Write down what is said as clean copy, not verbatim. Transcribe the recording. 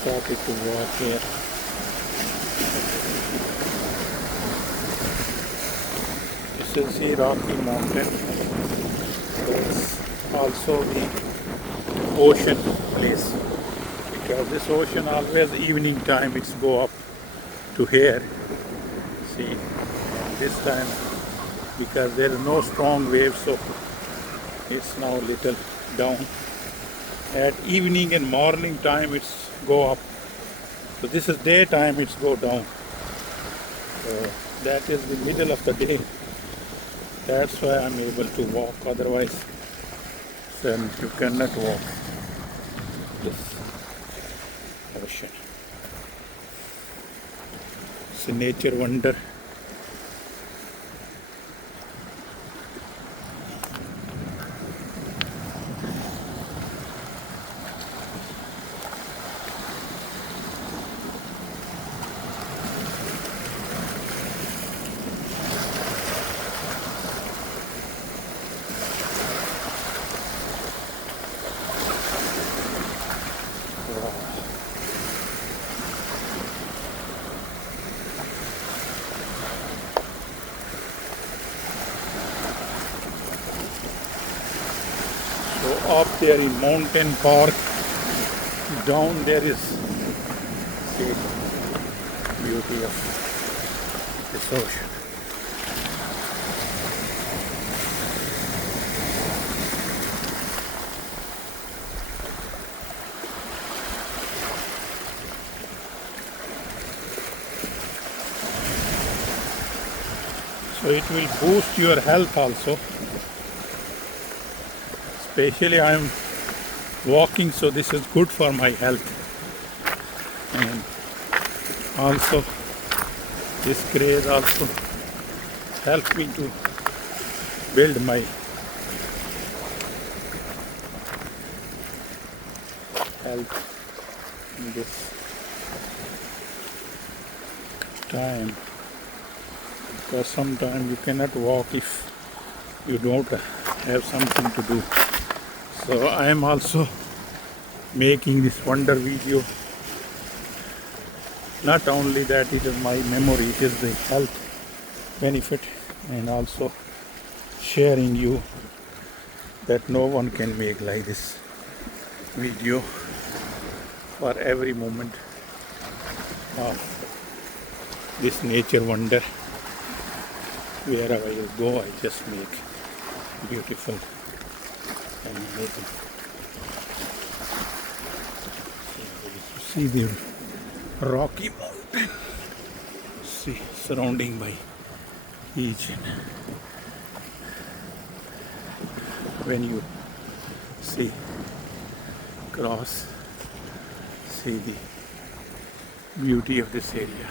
started to walk here. This is the Rocky Mountain. There's also the ocean place, because this ocean always evening time it's go up to here. See, this time because there is no strong waves, so it's now little down. At evening and morning time it's go up. So this is daytime, it's go down. So that is the middle of the day. That's why I'm able to walk. Otherwise, then you cannot walk this ocean. It's a nature wonder. So up there in Mountain Park, down there is the beauty of this ocean. So it will boost your health also. Especially I am walking, so this is good for my health. And also this craze also helped me to build my health in this time. Because sometimes you cannot walk if you don't have something to do. So I am also making this wonder video. Not only that it is my memory, it is the health benefit, and also sharing you that no one can make like this video for every moment of this nature wonder. Wherever you go, I just make beautiful and amazing. See the Rocky Mountain, see, surrounding by region. When you see cross, see the beauty of this area.